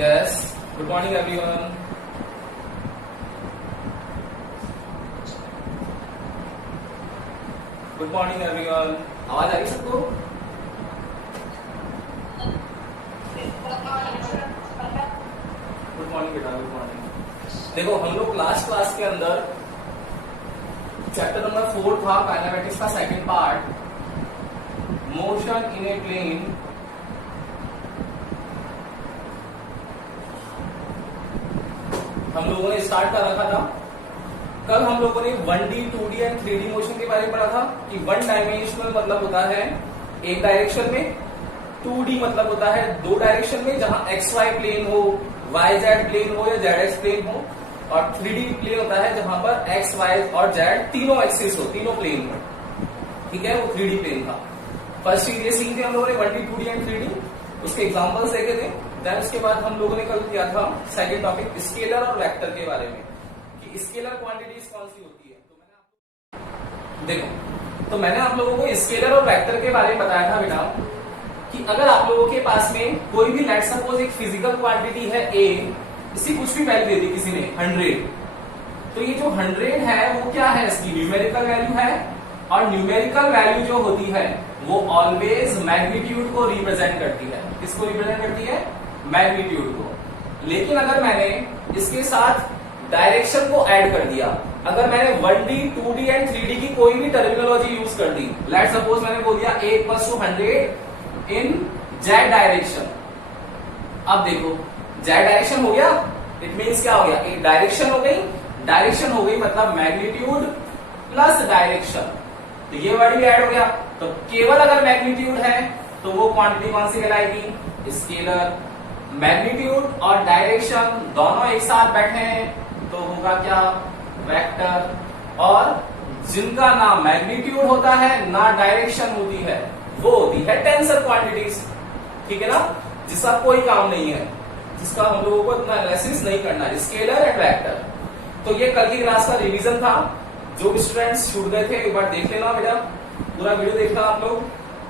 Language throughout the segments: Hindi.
Yes. Good morning, everyone. Good morning, everyone. आवाज आ रही सबको? गुड मॉर्निंग बेटा, गुड मॉर्निंग। देखो हम लोग लास्ट क्लास के अंदर चैप्टर नंबर 4 था काइनेमेटिक्स का second part, motion in a plane. हम लोगों ने स्टार्ट कर रखा था। कल हम लोगों ने 1D, 2D and 3D motion के बारे में पढ़ा था कि 1 डायमेंशनल मतलब होता है एक डायरेक्शन में, 2D मतलब होता है दो डायरेक्शन में जहां XY प्लेन हो, YZ प्लेन हो या ZX प्लेन हो, और 3D प्लेन होता है जहां पर X, Y और Z तीनों एक्सिस हो, तीनों प्लेन हो। ठीक है, वो 3D प्लेन था। फर्स्ट चीज ये सीखी थी हम लोगों ने 1D, 2D एंड 3D, उसके एग्जांपल्स देखे थे। देन उसके बाद हम लोगों ने कल किया था सेकंड टॉपिक स्केलर और वेक्टर के बारे में कि स्केलर क्वांटिटीज कौन सी होती है। तो मैंने आप लोगों को स्केलर और वेक्टर के बारे में बताया था बेटा कि अगर आप लोगों के पास में कोई भी लेट सपोज एक फिजिकल क्वांटिटी है A, इसकी कुछ भी वैल्यू दे दी किसी ने 100, तो ये जो 100 है वो क्या है, इसकी न्यूमेरिकल वैल्यू है। और न्यूमेरिकल वैल्यू जो होती है वो ऑलवेज मैग्नीट्यूड को रिप्रेजेंट करती है। किसको रिप्रेजेंट करती है? मैग्नीट्यूड को। लेकिन अगर मैंने इसके साथ डायरेक्शन को ऐड कर दिया, अगर मैंने 1D, 2D एंड 3D की कोई भी टर्मिनोलॉजी यूज कर दी, लेट सपोज मैंने बोल दिया A = 100 इन Z डायरेक्शन। अब देखो Z डायरेक्शन हो गया, इट मीन्स क्या हो गया, एक डायरेक्शन हो गई, डायरेक्शन हो गई मतलब मैग्नीट्यूड प्लस डायरेक्शन, तो ये वर्ड भी ऐड हो गया। तो केवल अगर मैग्नीट्यूड है तो वो क्वांटिटी कौन सी कहलाएगी? स्केलर। मैग्नीट्यूड और डायरेक्शन दोनों एक साथ बैठे हैं तो होगा क्या? वेक्टर। और जिनका ना मैग्नीट्यूड होता है ना डायरेक्शन होती है वो होती है टेंसर क्वांटिटीज। ठीक है ना, जिसका कोई काम नहीं है, जिसका हम लोगों को इतना एनालिसिस नहीं करना है, स्केलर एंड वेक्टर। तो ये कल की क्लास का रिवीजन था। जो भी स्टूडेंट्स छूट गए थे एक बार देख लेना बेटा, पूरा वीडियो देखना आप लोग।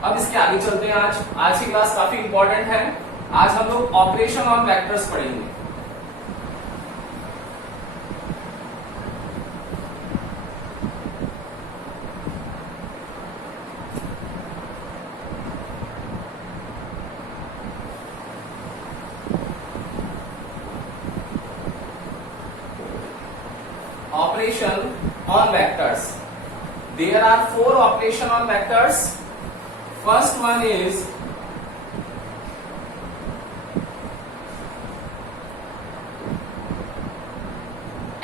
अब इसके आगे चलते हैं। आज की क्लास काफी इंपॉर्टेंट है। आज हम लोग ऑपरेशन ऑन वेक्टर्स पढ़ेंगे। Operation on vectors. There are 4 operation on vectors. First one is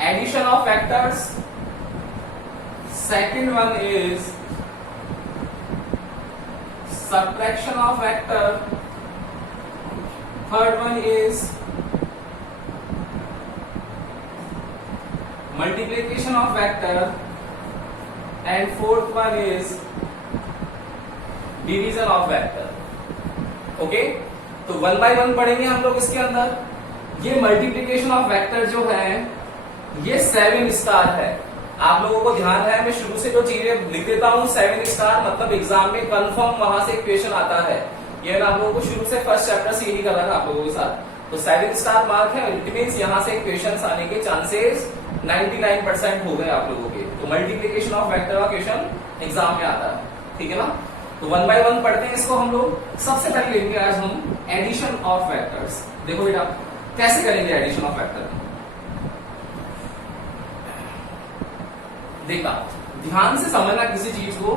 addition of vectors. Second one is subtraction of vector. Third one is multiplication of vector, and fourth one is division of vector. Okay, तो 1 by 1 पढ़ेंगे हम लोग इसके अंदर। ये मल्टीप्लीकेशन ऑफ वेक्टर जो है ये 7 स्टार है। आप लोगों को ध्यान है, मैं शुरू से जो चीजें लिख देता हूँ 7 स्टार मतलब एग्जाम में कंफर्म वहां से क्वेश्चन आता है। ये मैं आप लोगों को शुरू से फर्स्ट चैप्टर से यही कर रहा था आप लोगों के साथ। तो 7 स्टार मार्क है, इट मीन्स यहाँ से क्वेश्चन आने के चांसेस 99% हो गए आप लोगों के। तो मल्टीप्लीकेशन ऑफ वेक्टर का क्वेश्चन एग्जाम में आता है। ठीक है ना, तो 1 by 1 पढ़ते हैं इसको हम लोग। सबसे पहले लेंगे आज हम एडिशन ऑफ वेक्टर्स। देखो बेटा कैसे करेंगे एडिशन ऑफ वेक्टर। देखा, ध्यान से समझना किसी चीज को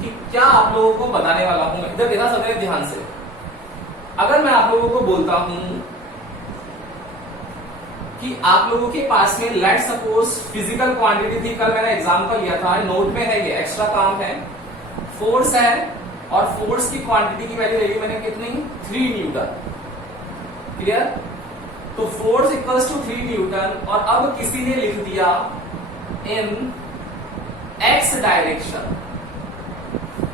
कि क्या आप लोगों को बताने वाला हूं। इधर देखना समझे ध्यान से। अगर मैं आप लोगों को बोलता हूं कि आप लोगों के पास में लेट सपोज फिजिकल क्वांटिटी थी, कल मैंने एग्जांपल लिया था, नोट में है, ये एक्स्ट्रा काम है। फोर्स है और फोर्स की क्वांटिटी की वैल्यू लेगी मैंने कितनी? 3 न्यूटन। क्लियर? तो फोर्स इक्वल्स टू 3 न्यूटन। और अब किसी ने लिख दिया इन एक्स डायरेक्शन,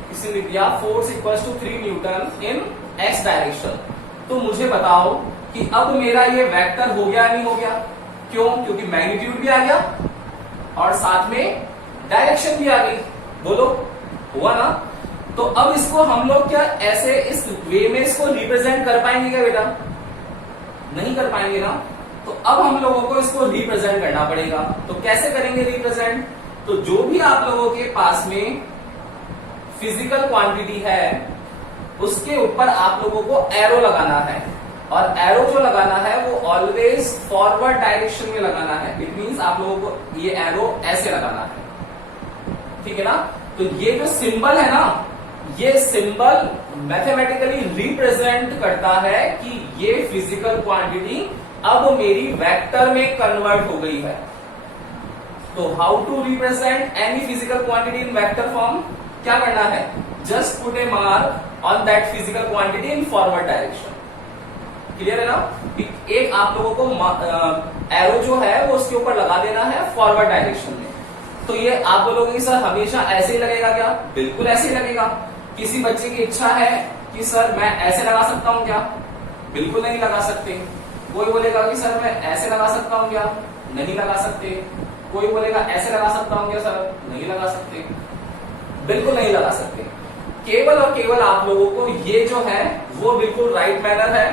किसी ने लिख दिया force equals to 3 newton in X direction. तो मुझे बताओ कि अब मेरा ये वेक्टर हो गया नहीं हो गया? क्यों? क्योंकि मैग्नीट्यूड भी आ गया और साथ में डायरेक्शन भी आ गई। बोलो, हुआ ना? तो अब इसको हम लोग क्या ऐसे इस वे में इसको रिप्रेजेंट कर पाएंगे क्या बेटा? नहीं कर पाएंगे ना। तो अब हम लोगों को इसको रिप्रेजेंट करना पड़ेगा। तो कैसे करेंगे रिप्रेजेंट? तो जो भी आप लोगों के पास में फिजिकल क्वांटिटी है उसके ऊपर आप लोगों को एरो लगाना है, और एरो जो लगाना है वो ऑलवेज फॉरवर्ड डायरेक्शन में लगाना है। इट मींस आप लोगों को ये एरो ऐसे लगाना है, ठीक है ना। तो ये जो सिंबल है ना, ये सिंबल मैथमेटिकली रिप्रेजेंट करता है कि ये फिजिकल क्वांटिटी अब मेरी वेक्टर में कन्वर्ट हो गई है। तो how to represent any physical quantity in vector form? क्या करना है? Just put a mark on that physical quantity in forward direction. Clear है ना? एक आप लोगों को एरो जो है वो उसके ऊपर लगा देना है फॉरवर्ड डायरेक्शन में। तो ये आप बोलोगे कि सर हमेशा ऐसे ही लगेगा क्या? बिल्कुल ऐसे ही लगेगा। किसी बच्चे की इच्छा है कि सर मैं ऐसे लगा सकता हूं क्या? बिल्कुल नहीं लगा सकते। कोई बोलेगा कि सर मैं ऐसे लगा सकता हूं क्या? नहीं लगा सकते। कोई बोलेगा ऐसे लगा सकता हूं क्या सर? नहीं लगा सकते। बिल्कुल नहीं लगा सकते। केवल और केवल आप लोगों को ये जो है वो बिल्कुल राइट मैनर है,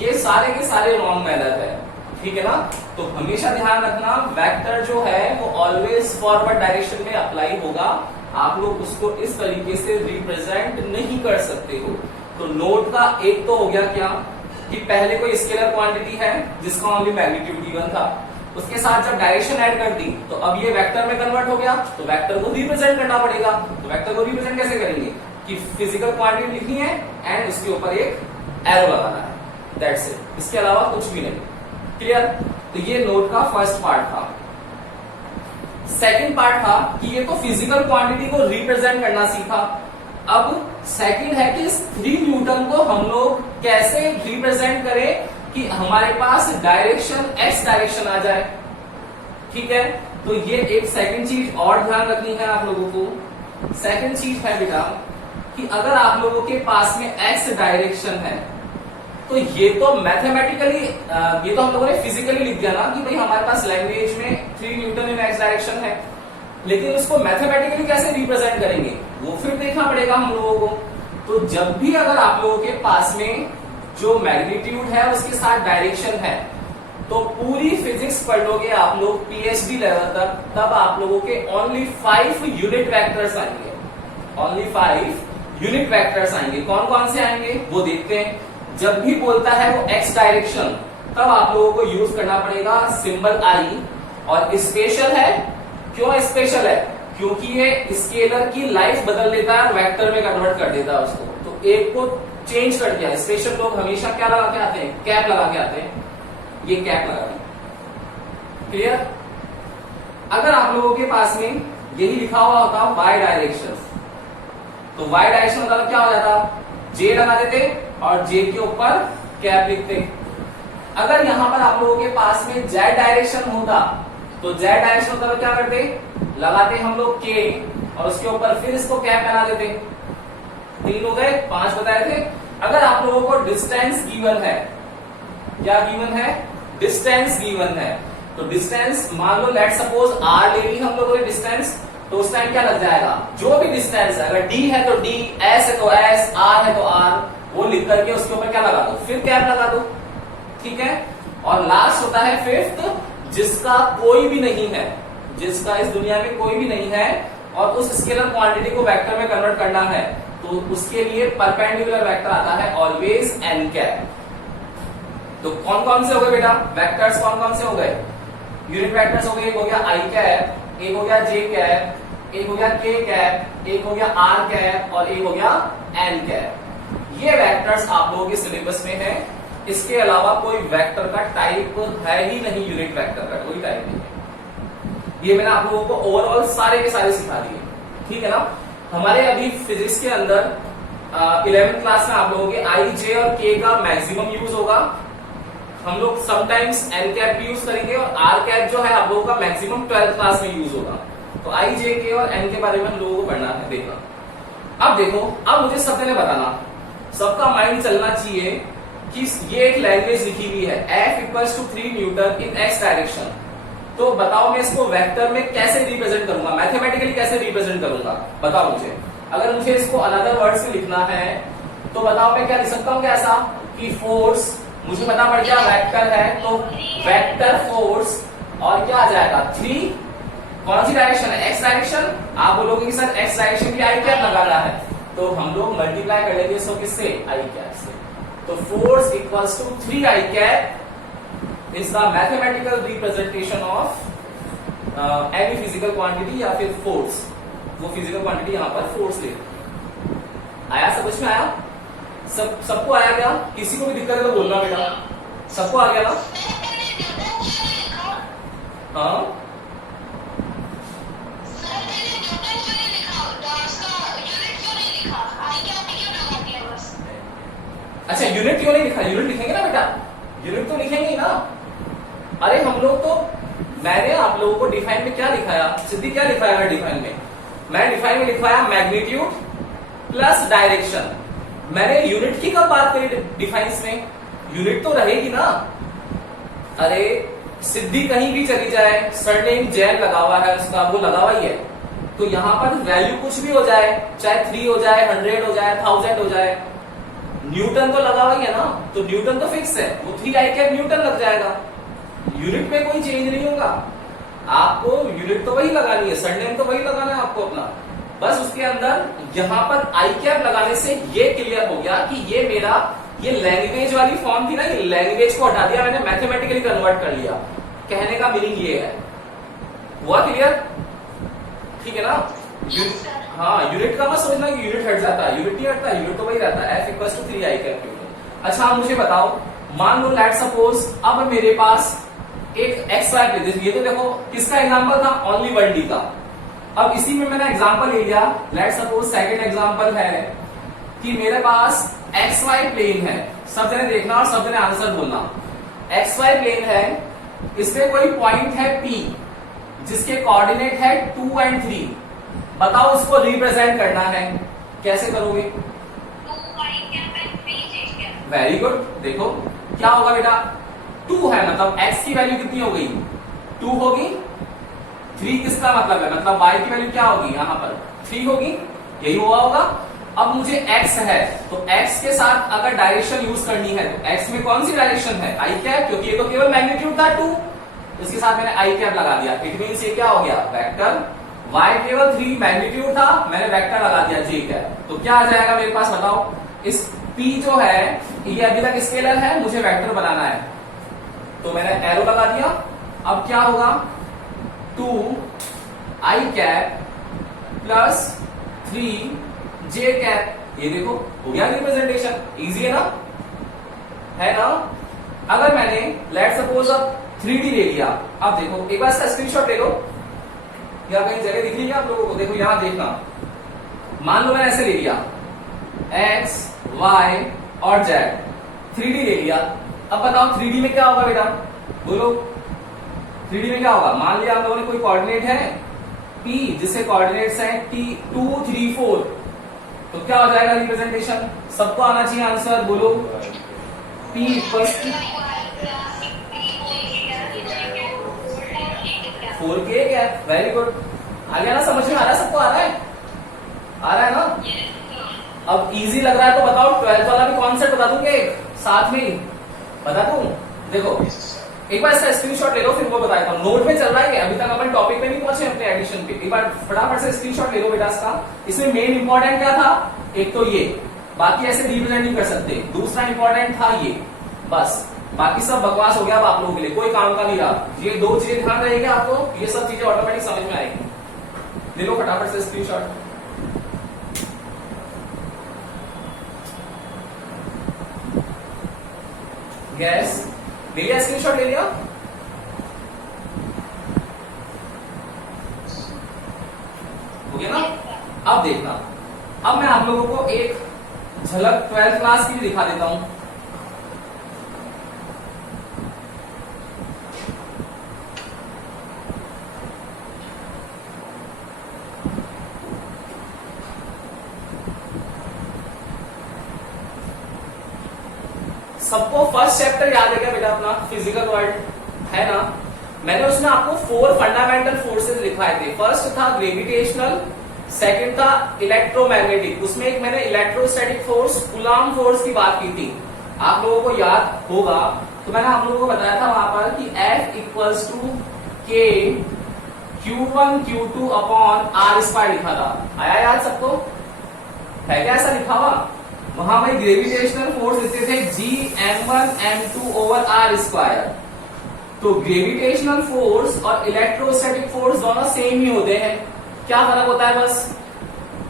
ये सारे के सारे रॉन्ग मैनर है, ठीक है ना। तो हमेशा ध्यान रखना वेक्टर जो है वो ऑलवेज फॉरवर्ड डायरेक्शन में अप्लाई होगा। आप लोग उसको इस तरीके से रिप्रेजेंट नहीं कर सकते हो। तो नोट का एक तो हो गया क्या कि पहले कोई स्केलर क्वांटिटी है जिसका ओनली मैग्नीट्यूड गिवन था, उसके साथ जब डायरेक्शन ऐड कर दी तो अब ये वेक्टर में कन्वर्ट हो गया, तो वेक्टर को रिप्रेजेंट करना पड़ेगा। तो वेक्टर को रिप्रेजेंट कैसे करेंगे कि फिजिकल क्वांटिटी लिखनी है एंड उसके ऊपर एक एरो लगाना है, दैट्स इट। इसके अलावा कुछ भी नहीं। क्लियर? तो ये नोट का फर्स्ट पार्ट था। सेकंड पार्ट था कि ये तो फिजिकल क्वांटिटी को रिप्रेजेंट करना सीखा। अब सेकंड है कि 3 न्यूटन को हम लोग कैसे रिप्रेजेंट करें कि हमारे पास डायरेक्शन एक्स डायरेक्शन आ जाए, ठीक है। तो ये एक सेकंड चीज और ध्यान रखनी है आप लोगों को। सेकंड चीज है बेटा कि अगर आप लोगों के पास में एक्स डायरेक्शन है तो ये तो मैथमेटिकली ये तो हम लोगों ने फिजिकली लिख दिया ना कि भाई हमारे पास लैंग्वेज में 3 न्यूटन इन एक्स डायरेक्शन है, लेकिन उसको मैथमेटिकली कैसे रिप्रेजेंट करेंगे वो फिर देखना पड़ेगा हम लोगों को। तो जब भी अगर आप लोगों के पास में जो मैग्नीट्यूड है उसके साथ डायरेक्शन है तो पूरी फिजिक्स पढ़ लोगे आप लोग पीएचडी लेवल तक, तब आप लोगों के ओनली 5 यूनिट वेक्टर्स आएंगे। ओनली 5 यूनिट वेक्टर्स आएंगे। कौन कौन से आएंगे वो देखते हैं। जब भी बोलता है वो एक्स डायरेक्शन, तब आप लोगों को यूज करना पड़ेगा सिंबल आई। और स्पेशल है, क्यों स्पेशल है? क्योंकि ये स्केलर की लाइफ बदल देता है और वेक्टर में कन्वर्ट कर देता है उसको। तो एक को चेंज कर दिया। स्पेशल लोग हमेशा क्या लगा के आते हैं? कैप लगा के आते हैं। ये कैप लगा दी। क्लियर? अगर आप लोगों के पास में यही लिखा हुआ होता वाई डायरेक्शन, तो वाई डायरेक्शन मतलब क्या हो जाता? जे लगा देते और जे के ऊपर कैप लिखते। अगर यहां पर आप लोगों के पास में जेड डायरेक्शन होता तो जेड डायरेक्शन होता तो क्या करते? लगाते हम लोग के और उसके ऊपर फिर इसको कैप लगा देते। 3 हो गए, 5 बताए थे। अगर आप लोगों को डिस्टेंस गिवन है, क्या गिवन है? डिस्टेंस गिवन है। तो डिस्टेंस मान लो लेट सपोज आर ले ली हम लोगों ने डिस्टेंस, तो उस टाइम क्या लग जाएगा? जो भी डिस्टेंस है, अगर डी है तो डी, एस है तो एस, आर है तो आर, वो लिख करके उसके ऊपर क्या लगा दो? फिर कैप लगा दो, ठीक है। और लास्ट होता है फिफ्थ, जिसका कोई भी नहीं है, जिसका इस दुनिया में कोई भी नहीं है और उस स्केलर क्वांटिटी को वेक्टर में कन्वर्ट करना है, तो उसके लिए परपेंडिकुलर वेक्टर आता है ऑलवेज एन कैप। तो कौन कौन से हो गए बेटा वेक्टर्स? कौन कौन से हो गए? यूनिट वेक्टर्स हो गए। एक हो गया आई कैप, एक हो गया जे कैप, एक हो गया के कैप, एक हो गया आर कैप और एक हो गया एन कैप। ये वेक्टर्स आप लोगों के सिलेबस में है। इसके अलावा कोई वेक्टर का टाइप है ही नहीं, यूनिट वेक्टर का कोई टाइप नहीं है। ये मैंने आप लोगों को ओवरऑल सारे के सारे सिखा दिए, ठीक है ना। हमारे अभी फिजिक्स के अंदर 11th क्लास में आप लोगों के आई जे और के का मैक्सिमम यूज होगा। हम लोग समटाइम्स एन कैप भी यूज करेंगे और आर कैप जो है आप लोगों का मैक्सिमम 12th क्लास में यूज होगा। तो आई जे के और एन के बारे में हम लोगों को पढ़ना है, देखना। अब देखो, अब मुझे सबने ने बताना, सबका माइंड चलना चाहिए कि ये एक लैंग्वेज लिखी हुई है F equals to 3 newton in X direction. तो बताओ मैं इसको वेक्टर में कैसे रिप्रेजेंट करूंगा, मैथमेटिकली कैसे रिप्रेजेंट करूंगा? बताओ मुझे। अगर मुझे इसको अनदर वर्ड्स में लिखना है तो बताओ मैं क्या लिख सकता हूं? क्या ऐसा कि फोर्स मुझे पता पड़ गया वेक्टर है, तो वेक्टर फोर्स और क्या आ जाएगा 3, कौन सी डायरेक्शन है, एक्स डायरेक्शन। आप बोलोगे कि सर एक्स डायरेक्शन की आई कैप लगाना है, तो हम लोग मल्टीप्लाई कर लेंगे इसको किससे, आई कैप से। तो force equals to 3 I cap is the mathematical representation of any physical quantity या फिर फोर्स। वो फिजिकल क्वांटिटी यहां पर फोर्स ले। आया, समझ में आया? सबको आया क्या? किसी को भी दिक्कत है तो बोलना बेटा। सबको आ गया ना? हाँ, अच्छा यूनिट क्यों नहीं लिखा? यूनिट लिखेंगे ना बेटा, यूनिट तो लिखेंगे ही ना। अरे हम लोग तो, मैंने आप लोगों को डिफाइन में क्या लिखाया, सिद्धि क्या लिखाया है डिफाइन में? मैं डिफाइन में लिखवाया मैग्नीट्यूड प्लस डायरेक्शन। मैंने यूनिट की कब बात करी डिफाइंस में? यूनिट तो रहेगी ना। अरे सिद्धि कहीं भी चली जाए, सरनेम जैन लगा हुआ है उसका, वो लगा हुआ ही है, तो यहां पर वैल्यू कुछ भी हो जाए, चाहे 3 हो जाए, 100 हो जाए, 1000 हो जाए, न्यूटन तो लगा हुआ ही है ना, तो न्यूटन तो फिक्स है, वो 3 आई कैप न्यूटन लग जाएगा। यूनिट में कोई चेंज नहीं होगा, आपको यूनिट तो वही लगानी है, सरनेम तो वही लगाना है आपको अपना। बस उसके अंदर यहां पर आई कैप लगाने से ये क्लियर हो गया कि ये मेरा, ये लैंग्वेज वाली फॉर्म थी ना, ये लैंग्वेज को हटा दिया मैंने, मैथमेटिकली कन्वर्ट कर लिया। कहने का मीनिंग ये है, हुआ क्लियर? ठीक है ना? हाँ, यूनिट का मत समझना कि यूनिट हट जाता है, यूनिट नहीं हटता, यूनिट तो वही रहता है, F equals to 3 I cap newton. अच्छा आप मुझे बताओ, मान लो लेट सपोज अब मेरे पास एक एक्स वाई प्लेन, ये तो देखो किसका एग्जांपल था, ओनली 1D का। अब इसी में मैंने एग्जांपल ले लिया, लेट सपोज सेकंड एग्जांपल है कि मेरे पास एक्स वाई प्लेन है, सब जने देखना और सब जने आंसर बोलना। एक्स वाई प्लेन है, इसमें कोई पॉइंट है P जिसके कोऑर्डिनेट है 2 और 3, बताओ उसको रिप्रेजेंट करना है, कैसे करोगे? वेरी गुड, देखो क्या होगा बेटा, 2 है मतलब x की वैल्यू कितनी हो गई, 2 होगी। 3 किसका मतलब है, मतलब y की वैल्यू क्या होगी यहां पर 3 होगी, यही हुआ होगा। अब मुझे x है, तो x के साथ अगर डायरेक्शन यूज करनी है तो x में कौन सी डायरेक्शन है, आई कैप, क्योंकि ये तो केवल मैग्नीट्यूड था 2, इसके साथ मैंने आई कैप लगा दिया। इट मींस ये क्या हो गया, वेक्टर। y केवल 3 मैग्नीट्यूड था, मैंने वेक्टर लगा दिया j कैप, तो क्या आ जाएगा मेरे पास बताओ? इस p जो है ये अभी तक स्केलर है, मुझे वेक्टर बनाना है, तो मैंने एरो लगा दिया। अब क्या होगा, 2 आई कैप प्लस 3 जे कैप, ये देखो हो गया रिप्रेजेंटेशन, इजी है ना, है ना? अगर मैंने लेट सपोज अब 3D ले लिया, अब देखो एक बार इसका स्क्रीनशॉट ले लो, या कहीं जगह दिख रही है आप लोगों को, देखो यहां देखना। मान लो मैंने ऐसे ले लिया x y और z, 3D ले लिया। अब बताओ 3D में क्या होगा बेटा, बोलो 3D में क्या होगा? मान लिया हम लोगों ने कोई कोऑर्डिनेट है P जिसके कोऑर्डिनेट्स हैं T 2 3 4, तो क्या हो जाएगा रिप्रेजेंटेशन? सबको आना चाहिए आंसर, बोलो P इक्वल्स 4K क्या? वेरी गुड, आ गया ना, समझ में आ रहा है, सबको आ रहा है, आ रहा है ना? अब इजी लग रहा है तो बताओ 12th वाला भी कॉन्सेप्ट बता दूंगे साथ में ही, बता दूं? देखो एक बार इसका स्क्रीनशॉट ले लो, फिर वो बताता हूं। नोट में चल रहा है, अभी तक अपन टॉपिक पे नहीं पहुंचे अपने एडिशन पे। एक बार फटाफट से स्क्रीनशॉट ले लो बेटा इसका। इसमें मेन इंपॉर्टेंट क्या था, एक तो ये, बाकी ऐसे रिप्रेजेंट नहीं कर सकते, दूसरा इंपॉर्टेंट था ये, बस बाकी सब बकवास हो गया अब आप लोगों के लिए, कोई काम का नहीं रहा। ये 2 चीजें ध्यान रहेगी आपको, ये सब चीजें ऑटोमेटिक समझ में आएगी। ले लो फटाफट से स्क्रीनशॉट। गैस ले लिया, स्क्रीनशॉट ले लिया? हो गया ना? अब देखना, अब मैं आप लोगों को एक झलक 12th क्लास की भी दिखा देता हूं। सबको फर्स्ट चैप्टर याद है क्या बेटा अपना, फिजिकल वर्ल्ड, है ना? मैंने उसमें आपको 4 फंडामेंटल फोर्सेस लिखवाए थे। फर्स्ट था ग्रेविटेशनल, सेकंड था इलेक्ट्रोमैग्नेटिक, उसमें एक मैंने इलेक्ट्रोस्टैटिक फोर्स, कूलॉम फोर्स की बात की थी, आप लोगों को याद होगा तो मैंने आप लोगों को बताया था वहां पर कि F इक्वल्स टू के Q1 Q2 अपॉन R² लिखा था। आया याद सबको? है क्या ऐसा लिखा हुआ? वहां भाई ग्रेविटेशनल फोर्स लिखते थे Gm1 m2 ओवर R²। तो ग्रेविटेशनल फोर्स और इलेक्ट्रोस्टैटिक फोर्स दोनों सेम ही होते हैं। क्या फर्क होता है बस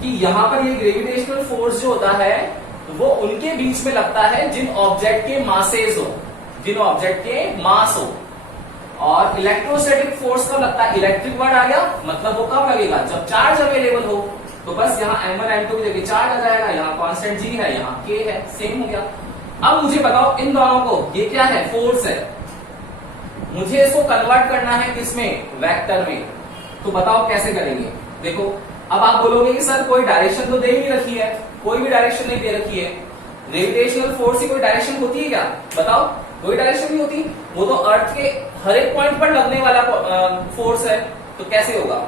कि यहां पर ये ग्रेविटेशनल फोर्स जो होता है वो उनके बीच में लगता है जिन ऑब्जेक्ट के मासेस हो, जिन ऑब्जेक्ट के मास हो। और इलेक्ट्रोस्टैटिक फोर्स कब लगता है? इलेक्ट्रिक वर्ड आ गया, मतलब वो कब लगेगा? जब चार्ज अवेलेबल हो। तो बस यहाँ m1 m2 की जगह चार्ज आ जाएगा, यहाँ कांस्टेंट g है, यहाँ k है, सेम हो गया। अब मुझे बताओ इन दोनों को, ये क्या है? फोर्स है। मुझे इसको कन्वर्ट करना है किसमें? वेक्टर में। तो बताओ कैसे करेंगे? देखो अब आप बोलोगे कि सर कोई डायरेक्शन तो दे ही नहीं रखी है, कोई भी डायरेक्शन नहीं दे रखी है। ग्रेविटेशनल फोर्स की कोई डायरेक्शन होती है क्या? बताओ, कोई डायरेक्शन नहीं होती। वो तो अर्थ के हर एक पॉइंट पर लगने वाला फोर्स है, तो कैसे होगा?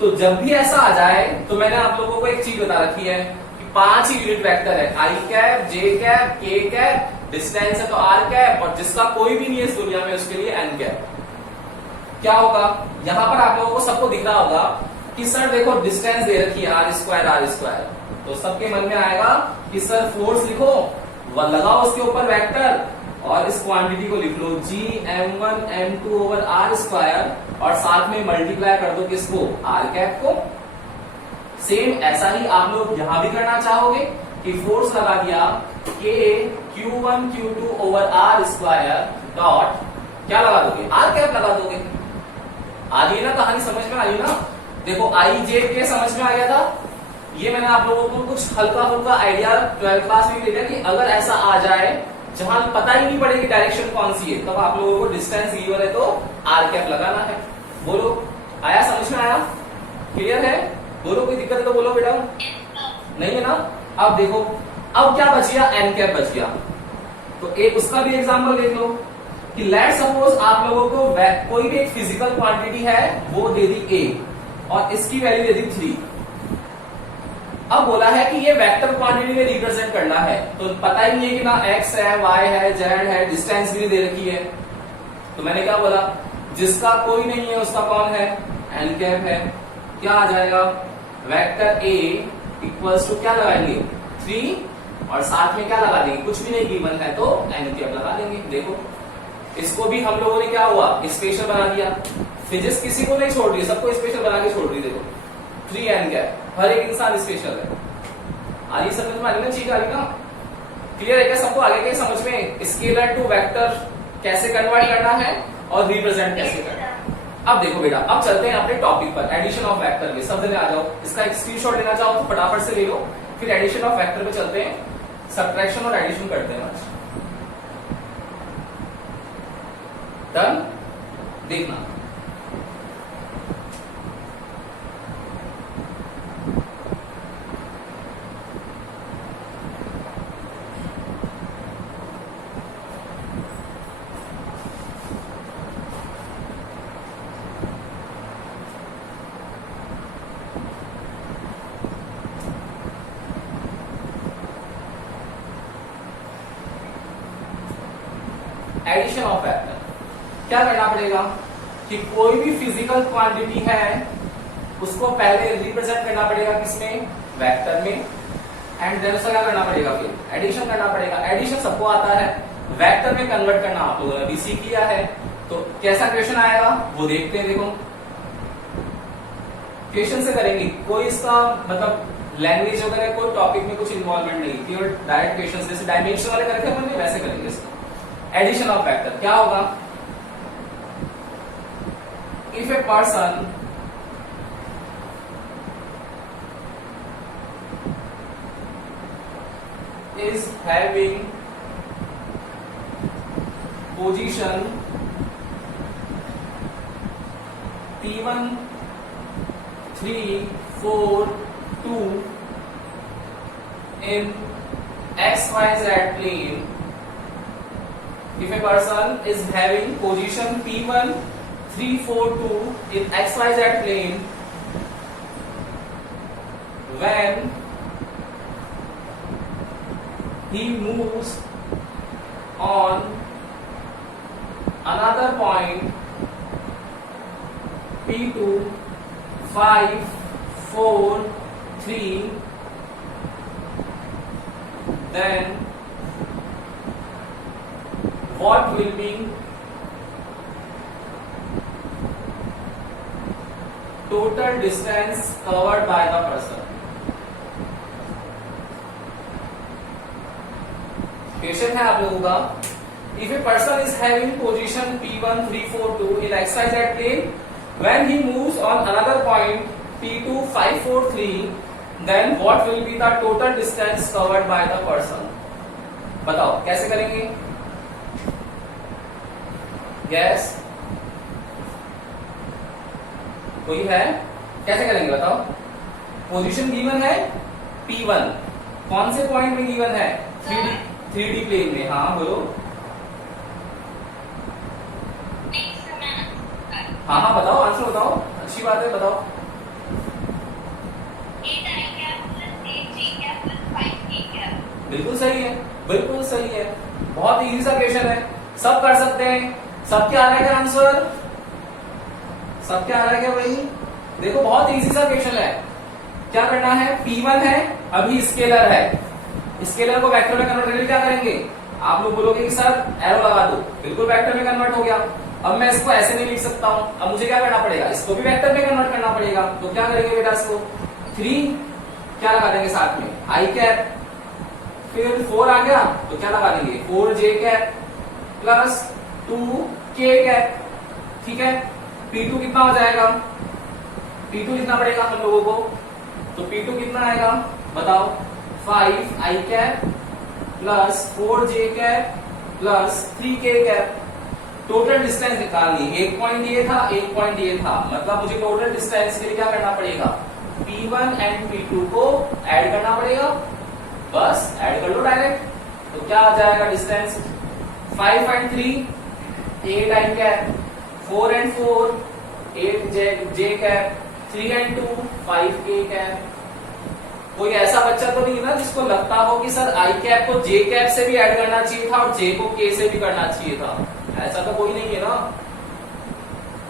तो जब भी ऐसा आ जाए तो मैंने आप लोगों को एक चीज बता रखी है कि 5 ही यूनिट वेक्टर है, आई कैप, जे कैप, के कैप, डिस्टेंस है तो आर कैप, और जिसका कोई भी नहीं है इस दुनिया में उसके लिए एन कैप। क्या होगा? यहां पर आप लोगों को सबको दिख रहा होगा कि सर देखो डिस्टेंस दे रखी है r², तो सबके मन में आएगा कि सर फोर्स लिखो, वह लगाओ उसके ऊपर वेक्टर और इस क्वांटिटी को लिख लो Gm1 m2 ओवर R² और साथ में मल्टीप्लाई कर दो किसको? r कैप को। सेम ऐसा ही आप लोग यहां भी करना चाहोगे कि फोर्स लगा दिया K Q1 Q2 over R² dot क्या लगा दोगे? r कैप लगा दोगे। आ गई ना कहानी? समझ में आई ना? देखो आई जे के समझ में आ गया था। ये मैंने आप लोगों को कुछ हल्का फुल्का आइडिया 12th क्लास में दे दिया कि अगर ऐसा आ जाए जहां पता ही नहीं पड़ेगी डायरेक्शन कौन सी है, तब आप लोगों को डिस्टेंस गिवन है तो आर कैप लगाना है। बोलो, आया? समझ में आया? क्लियर है? बोलो, कोई दिक्कत है तो बोलो बेटा। नहीं है ना? अब देखो, अब क्या बच गया? एन कैप बच गया। तो एक उसका भी एग्जाम्पल देख लो कि लेट सपोज आप लोगों को कोई भी एक फिजिकल क्वांटिटी है वो दे दी ए और इसकी वैल्यू दे दी 3। अब बोला है कि ये वेक्टर क्वांटिटी में रिप्रेजेंट करना है, तो पता ही नहीं है कि ना x है, y है, z है, डिस्टेंस भी दे रखी है। तो मैंने क्या बोला? जिसका कोई नहीं है उसका कौन है? एन कैप है। क्या आ जाएगा? वेक्टर a इक्वल्स टू क्या लगाएंगे? 3 और साथ में क्या लगा देंगे? कुछ भी नहीं गिवन है तो एन कैप लगा देंगे। देखो इसको भी हम लोगों ने क्या हुआ? स्पेशल बना दिया। फिजिक्स किसी को नहीं छोड़ रही, सबको स्पेशल बना के छोड़ रही। देखो 3 एन कैप, हर एक इंसान स्पेशल है। आ रही समझ में? आ रही ना चीज? आ रही ना? क्लियर है क्या सबको? आगे के समझ में स्केलर टू वेक्टर कैसे कन्वर्ट करना है और रिप्रेजेंट कैसे करना है। अब देखो बेटा, अब चलते हैं अपने टॉपिक पर, एडिशन ऑफ वेक्टर पे। सब जने आ जाओ, इसका एक स्क्रीनशॉट लेना चाहो तो फटाफट से ले लो, फिर एडिशन ऑफ वेक्टर पे चलते हैं, सब्ट्रैक्शन और एडिशन करते हैं आज। डन? देखना एडिशन ऑफ वेक्टर। क्या करना पड़ेगा कि कोई भी फिजिकल क्वांटिटी है उसको पहले रिप्रेजेंट करना पड़ेगा किसमें? वेक्टर में। एंड देन उसका क्या करना पड़ेगा? फिर एडिशन करना पड़ेगा। एडिशन सबको आता है, वेक्टर में कन्वर्ट करना आप लोगों ने अभी सीख लिया है। तो कैसा क्वेश्चन आएगा वो देखते हैं। देखो क्वेश्चन से करेंगे, कोई इसका मतलब लैंग्वेज वगैरह कोई टॉपिक में कुछ इन्वॉल्वमेंट नहीं, केवल डायरेक्ट क्वेश्चन जैसे डायमेंशन वाले करते हैं वैसे करेंगे इसका। एडिशन ऑफ वेक्टर क्या होगा? If a person is having position P1 3 4 2 in XYZ plane. If a person is having position P1 3 4 2 in XYZ plane, when he moves on another point P2 5 4 3, then what will be total distance covered by the person? Question है आप लोगों का, if a person is having position P1 3 4 2 in XYZ plane, when he moves on another point P2 5 4 3, then what will be the total distance covered by the person? बताओ कैसे करेंगे? Yes? कोई है? कैसे करेंगे बताओ? पोजीशन गिवन है P1, कौन से पॉइंट में गिवन है? 3D प्लेन में। हाँ बोलो। हाँ हाँ बताओ, आंसर बताओ, अच्छी बात है, बताओ। बिल्कुल सही है, बिल्कुल सही है, बहुत इजी सा क्वेश्चन है, सब कर सकते हैं। सब क्या आ रहा है आंसर? सब क्या आ रहा है क्या भाई? देखो बहुत इजी सा क्वेश्चन है। क्या करना है? P1 है, अभी स्केलर है, स्केलर को वेक्टर में कन्वर्ट करके क्या करेंगे? आप लोग बोलोगे कि सर एरो लगा दो, बिल्कुल वेक्टर में कन्वर्ट हो गया। अब मैं इसको ऐसे नहीं लिख सकता हूं, अब मुझे क्या करना पड़ेगा? इसको भी वेक्टर में कन्वर्ट करना पड़ेगा। तो क्या करेंगे बेटा? इसको 3 क्या लगा देंगे साथ में? आई कैप, फिर 4 आ गया तो क्या लगा देंगे? 4j cap plus 2k cap. ठीक है, P2 कितना हो जाएगा? P2 लिखना पड़ेगा हम लोगों को, तो P2 कितना आएगा बताओ? 5 i cap plus 4j cap plus 3k cap. Total distance निकालनी, एक पॉइंट ये था, एक पॉइंट ये था, मतलब मुझे टोटल डिस्टेंस के लिए क्या करना पड़ेगा? P1 एंड P2 को ऐड करना पड़ेगा, बस ऐड कर लो डायरेक्ट। तो क्या आ जाएगा distance? 5 and 3 8 I cap, 4 and 4 8j cap, 3 and 2 5k cap. कोई ऐसा बच्चा तो नहीं ना जिसको लगता हो कि सर आई कैप को जे कैप से भी ऐड करना चाहिए था और जे को के से भी करना चाहिए था? ऐसा तो कोई नहीं है ना,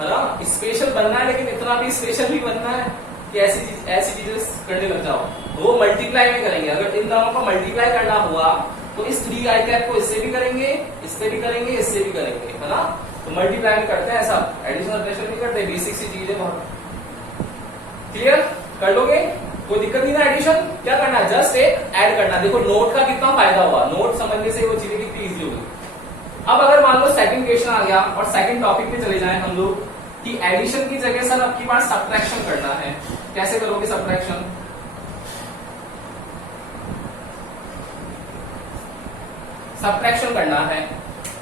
है ना? स्पेशल बनना है, लेकिन इतना भी स्पेशल नहीं बनना है कि ऐसी चीजें करने लग जाओ। वो मल्टीप्लाई में करेंगे, अगर इन दोनों को मल्टीप्लाई करना हुआ तो इस 3 आई कैप को इससे भी करेंगे, इससे भी करेंगे, इससे भी करेंगे, है ना? तो मल्टीप्लाई में करते हैं सब, एडिशन ऑपरेशन नहीं करते, बेसिक सी चीज है बहुत। क्लियर कर लोगे? कोई दिक्कत नहीं ना? एडिशन क्या करना है? जस्ट एक ऐड करना। देखो नोट का कितना फायदा हुआ, नोट समझने से वो चीजें कितनी इजी होगी। अब अगर मान लो सेकंड क्वेश्चन आ गया और सेकंड टॉपिक पे चले जाएं हम लोग कि एडिशन की जगह सर आपकी बार सब्ट्रैक्शन करना है। कैसे करोगे सब्ट्रैक्शन? सब्ट्रैक्शन करना है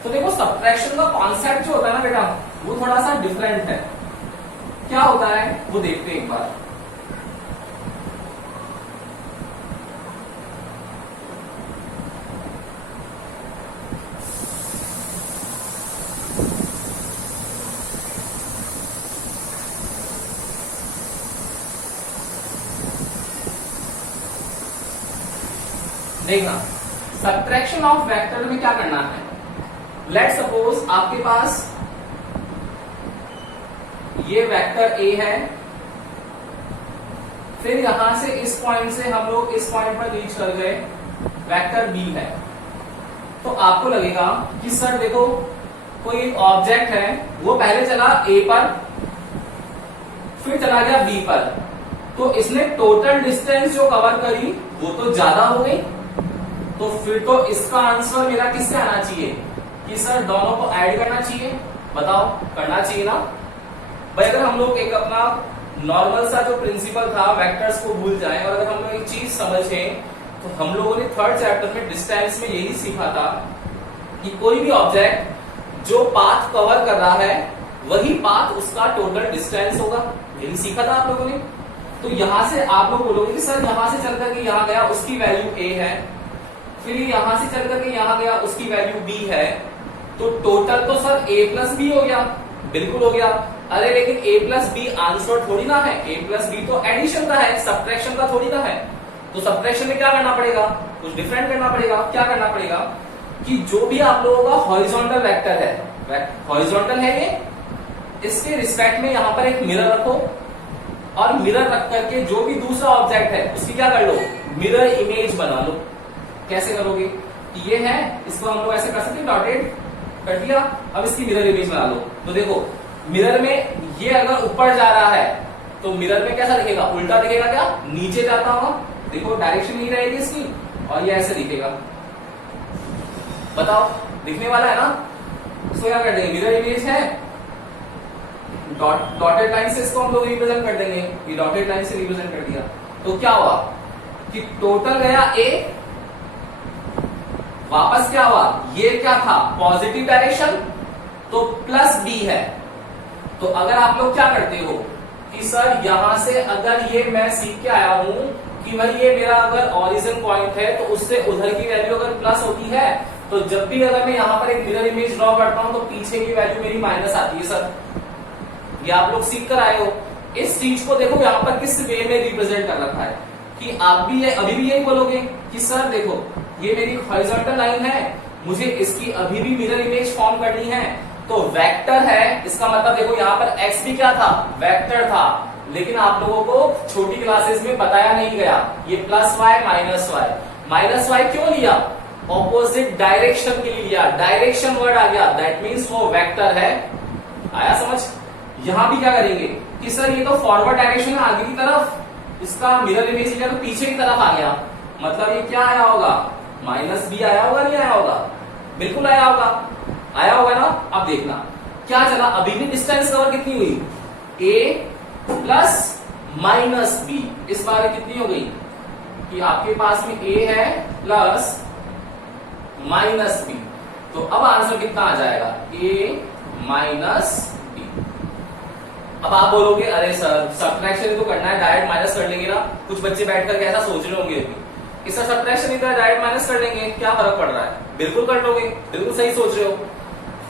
तो देखो सब्ट्रैक्शन का कॉन्सेप्ट जो होता है ना बेटा, वो थोड़ा सा डिफरेंट है। क्या होता है वो देखते हैं एक बार। देखना, सब्ट्रैक्शन ऑफ वेक्टर में क्या करना है? लेट सपोज आपके पास ये वेक्टर ए है, फिर यहां से इस पॉइंट से हम लोग इस पॉइंट पर रीच कर गए, वेक्टर बी है। तो आपको लगेगा कि सर देखो कोई एक ऑब्जेक्ट है, वो पहले चला ए पर, फिर चला गया बी पर, तो इसने टोटल डिस्टेंस जो कवर करी वो तो ज्यादा हो गई। तो फिर तो इसका आंसर मेरा किससे आना चाहिए कि सर दोनों को ऐड करना चाहिए? बताओ, करना चाहिए ना भाई? अगर हम लोग एक अपना नॉर्मल सा जो प्रिंसिपल था वेक्टर्स को भूल जाएं और अगर हम लोग एक चीज समझें, तो हम लोगों ने थर्ड चैप्टर में डिस्टेंस में यही सीखा था कि कोई भी ऑब्जेक्ट जो पाथ कवर कर रहा है वही पाथ उसका टोटल डिस्टेंस होगा। यही सीखा था आप लोगों ने। तो यहां से आप लोग बोलोगे कि सर यहां से चल करके यहां गया, उसकी वैल्यू ए है, फिर यहां से चल करके यहां गया, उसकी वैल्यू बी है, तो टोटल तो सर ए प्लस बी हो गया। बिल्कुल हो गया। अरे लेकिन ए प्लस बी आंसर थोड़ी ना है, ए प्लस बी तो एडिशन का है, सब्ट्रैक्शन का थोड़ी ना है। तो सब्ट्रैक्शन में क्या करना पड़ेगा? कुछ डिफरेंट करना पड़ेगा। क्या करना पड़ेगा कि जो भी आप लोगों का हॉरिजॉन्टल वेक्टर है, हॉरिजॉन्टल है ये, इसके रिस्पेक्ट में यहां पर एक मिरर रखो और मिरर रख करके जो भी दूसरा ऑब्जेक्ट है उसकी क्या कर लो, मिरर इमेज बना लो। कैसे करोगे, ये है, इसको हम लोग ऐसे कर सकते हैं, डॉटेड कर दिया, अब इसकी मिरर इमेज बना लो। तो देखो मिरर में ये अगर ऊपर जा रहा है तो मिरर में कैसा दिखेगा, उल्टा दिखेगा, क्या नीचे जाता होगा, देखो डायरेक्शन नहीं रहेगी इसकी, और ये ऐसे दिखेगा। बताओ दिखने वाला है ना, इसको क्या कर देंगे, मिरर इमेज है, डॉटेड लाइन से इसको हम लोग रिप्रेजेंट कर देंगे, ये डॉटेड लाइन से रिप्रेजेंट कर दिया। तो क्या हुआ कि टोटल गया ए, वापस क्या हुआ, ये क्या था पॉजिटिव डायरेक्शन, तो प्लस बी है। तो अगर आप लोग क्या करते हो कि सर यहां से अगर ये मैं सीख के आया हूं कि भाई ये मेरा अगर ओरिजिन पॉइंट है तो उससे उधर की वैल्यू अगर प्लस होती है तो जब भी अगर मैं यहां पर एक मिरर इमेज ड्रॉ करता हूं तो पीछे की वैल्यू मेरी माइनस आती है। सर ये आप लोग सीख कर आए हो। इस चीज को देखो यहां पर किस वे में रिप्रेजेंट कर रखा है कि आप भी अभी भी यही बोलोगे कि सर देखो ये मेरी हॉरिजॉन्टल लाइन है, मुझे इसकी अभी भी मिरर इमेज फॉर्म करनी है, तो वेक्टर है, इसका मतलब देखो यहाँ पर x भी क्या था, वेक्टर था, लेकिन आप लोगों को छोटी क्लासेस में बताया नहीं गया, ये plus Y minus Y. Minus Y क्यों लिया, ऑपोजिट डायरेक्शन के लिए लिया, डायरेक्शन वर्ड आ गया, दैट मीन्स वो वेक्टर है। आया समझ। यहां भी क्या करेंगे कि सर ये तो फॉरवर्ड डायरेक्शन है आगे की तरफ, इसका मिरर इमेज लिया तो पीछे की तरफ आ गया, मतलब ये क्या आया होगा, माइनस बी आया होगा, नहीं आया होगा, बिल्कुल आया होगा, आया होगा ना। अब देखना क्या चला, अभी भी डिस्टेंस कवर कितनी हुई, ए प्लस माइनस बी, इस बार कितनी हो गई कि आपके पास में ए है प्लस माइनस बी, तो अब आंसर कितना आ जाएगा, ए माइनस बी। अब आप बोलोगे अरे सर सब्ट्रैक्शन तो करना है, डायरेक्ट माइनस कर लेंगे ना, कुछ बच्चे बैठ करके ऐसा सोच रहे होंगे कि सर सब्ट्रैक्शन ही तो है, डायरेक्ट माइनस कर लेंगे, क्या फर्क पड़ रहा है, बिल्कुल कर लोगे, बिल्कुल सही सोच रहे हो,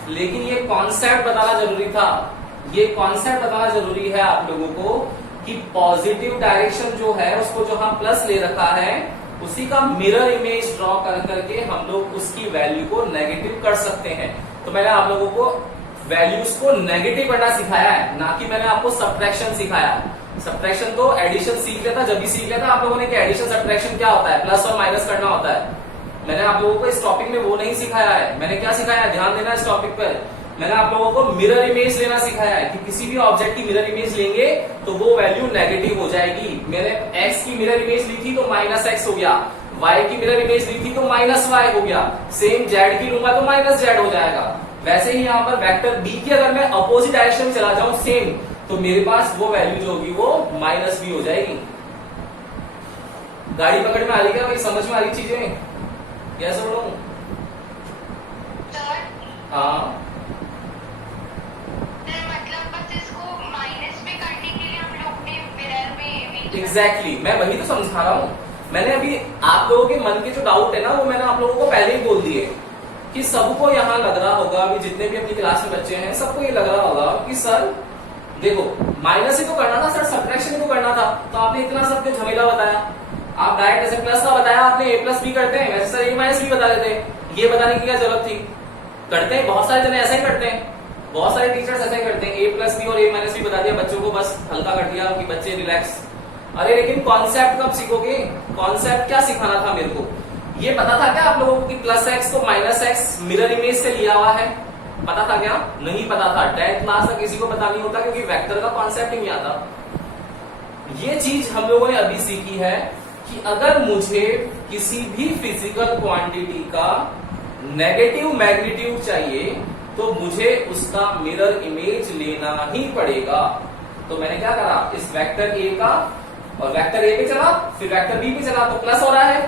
लेकिन ये कॉन्सेप्ट बताना जरूरी था, ये कॉन्सेप्ट बताना जरूरी है आप लोगों को कि पॉजिटिव डायरेक्शन जो है उसको जो हम प्लस ले रखा है उसी का मिरर इमेज ड्रॉ कर करके हम लोग उसकी वैल्यू को नेगेटिव कर सकते हैं। तो मैंने आप लोगों को वैल्यूज को नेगेटिव करना सिखाया है, ना कि मैंने आपको सब्ट्रैक्शन सिखाया। सब्ट्रैक्शन तो एडिशन सीख लिया था, जब भी सीख लिया था आप लोगों ने कि एडिशन सब्ट्रैक्शन क्या होता है, प्लस और माइनस करना होता है। मैंने आप लोगों को इस टॉपिक में वो नहीं सिखाया है, मैंने क्या सिखाया है, ध्यान देना इस टॉपिक पर। मैंने आप लोगों को मिरर इमेज लेना सिखाया है कि किसी भी ऑब्जेक्ट की मिरर इमेज लेंगे तो वो वैल्यू नेगेटिव हो जाएगी। मैंने x की मिरर इमेज ली थी तो माइनस एक्स हो गया, y की मिरर इमेज ली थी तो माइनस वाई हो गया, सेम z की लूंगा तो माइनस जेड हो जाएगा। वैसे ही यहाँ पर वेक्टर b की अगर मैं अपोजिट डायरेक्शन में चला जाऊं सेम, तो मेरे पास वो वैल्यू जो होगी वो माइनस बी हो जाएगी। गाड़ी पकड़ में आ रही क्या भाई, समझ में आ रही चीजें, कैसे बोलूं? हाँ एग्जैक्टली मैं वही तो समझा रहा हूँ। मैंने अभी आप लोगों के मन के जो डाउट है ना वो मैंने आप लोगों को पहले ही बोल दिए कि सबको यहाँ लग रहा होगा, अभी जितने भी अपनी क्लास में बच्चे हैं सबको ये लग रहा होगा कि सर देखो माइनस ही तो करना था सर, सब्ट्रैक्शन ही तो करना था, तो आपने इतना सब झमेला बताया, आप डायरेक्ट ऐसे प्लस का बताया, आपने ए प्लस बी करते हैं, वैसे सर ए माइनस बी बता देते, ये बताने की क्या जरूरत थी। करते हैं बहुत सारे जने ऐसा ही करते हैं, बहुत सारे टीचर्स ऐसा ही करते हैं, ए प्लस बी और ए माइनस बी बता दिया बच्चों को, बस हल्का कर दिया कि बच्चे रिलैक्स। अरे लेकिन कॉन्सेप्ट कब सीखोगे, कॉन्सेप्ट क्या सिखाना था मेरे को, ये पता था क्या आप लोगों को कि प्लस एक्स तो माइनस एक्स मिरर इमेज से लिया हुआ है, पता था क्या? नहीं पता था, 10th क्लास तक किसी को पता नहीं होता क्योंकि वेक्टर का कॉन्सेप्ट ही नहीं आता। ये चीज हम लोगों ने अभी सीखी है कि अगर मुझे किसी भी फिजिकल क्वांटिटी का नेगेटिव मैग्नीट्यूड चाहिए तो मुझे उसका मिरर इमेज लेना ही पड़ेगा। तो मैंने क्या करा, इस वेक्टर ए का और वेक्टर ए पे चला, फिर वेक्टर बी पे चला तो प्लस हो रहा है,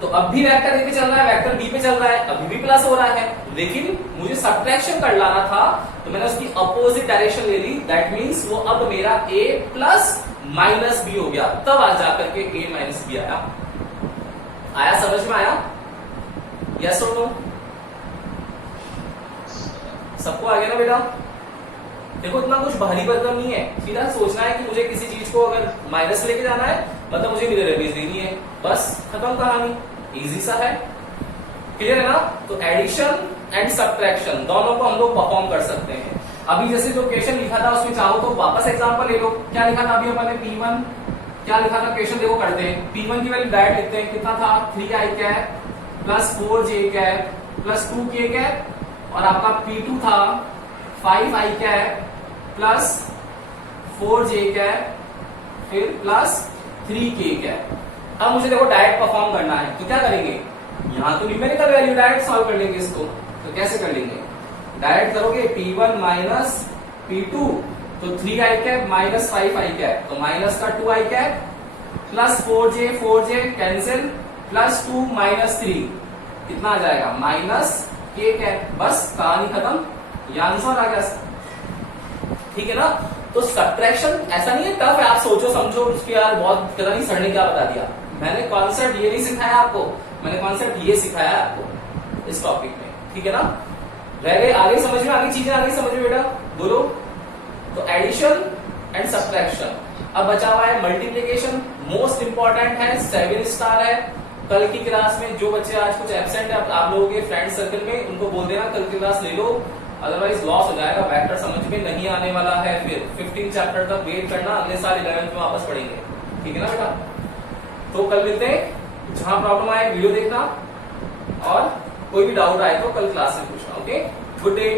तो अब भी वेक्टर ए पे चल रहा है, वेक्टर बी पे चल रहा है, अभी भी प्लस हो रहा है, लेकिन मुझे सब्ट्रैक्शन कर लाना था तो मैंने उसकी अपोजिट डायरेक्शन ले ली, दैट मीन्स वो अब मेरा ए प्लस माइनस बी हो गया, तब आ जाकर के ए माइनस बी आया। आया समझ में आया? यस और नो? सबको आ गया ना बेटा? देखो इतना कुछ भारी भरकम नहीं है, सीधा सोचना है कि मुझे किसी चीज को अगर माइनस लेके जाना है मतलब मुझे मिरर इमेज देनी है, बस खत्म कहानी, इजी सा है। क्लियर है ना? तो एडिशन एंड सब्ट्रैक्शन दोनों को हम लोग परफॉर्म कर सकते हैं। अभी जैसे जो क्वेश्चन लिखा था उसमें चाहो तो वापस एग्जांपल ले लो। क्या लिखा था अभी अपन ने? P1 क्या लिखा था? क्वेश्चन देखो करते हैं। P1 की वैल्यू डायरेक्ट लिखते हैं। कितना था? 3i cap plus 4j cap plus 2k cap, और आपका P2 था 5i cap plus 4j cap फिर प्लस 3k कैप। अब मुझे देखो डायरेक्ट परफॉर्म करना है, तो क्या करेंगे? यहां तो न्यूमेरिकल वैल्यू डायरेक्ट सॉल्व कर लेंगे इसको। तो कैसे कर लेंगे? डायरेक्ट करोगे P1 माइनस P2, तो 3i cap minus 5i cap, तो माइनस का 2i cap plus 4j cancel plus 2 minus 3 कितना आ जाएगा? Minus k cap. बस कहानी खत्म, ये आंसर आ गया। ठीक है ना? तो सब्ट्रैक्शन ऐसा नहीं है टफ है, आप सोचो समझो उसके यार बहुत पता नहीं सर ने क्या बता दिया। मैंने कॉन्सेप्ट ये नहीं सिखाया आपको, मैंने कॉन्सेप्ट ये सिखाया आपको इस टॉपिक में। ठीक है ना? रह गए आगे समझ में, आगे चीजें आगे समझ में बेटा, बोलो। तो एडिशन एंड सब्ट्रैक्शन। अब बचा हुआ है मल्टीप्लीकेशन, मोस्ट इंपॉर्टेंट है, 7 स्टार है। कल की क्लास में जो बच्चे आज कुछ एब्सेंट है आप लोगों के फ्रेंड सर्कल में, उनको बोल देना कल की क्लास ले लो, अदरवाइज लॉस हो जाएगा। वेक्टर समझ में नहीं आने वाला है, फिर 15 चैप्टर तक वेट करना, अगले साल 11th में वापस पढ़ेंगे। ठीक है ना बेटा? तो कल मिलते हैं। जहां प्रॉब्लम आए वीडियो देखना, और कोई भी डाउट आए तो कल क्लास में पूछना। Okay, good day.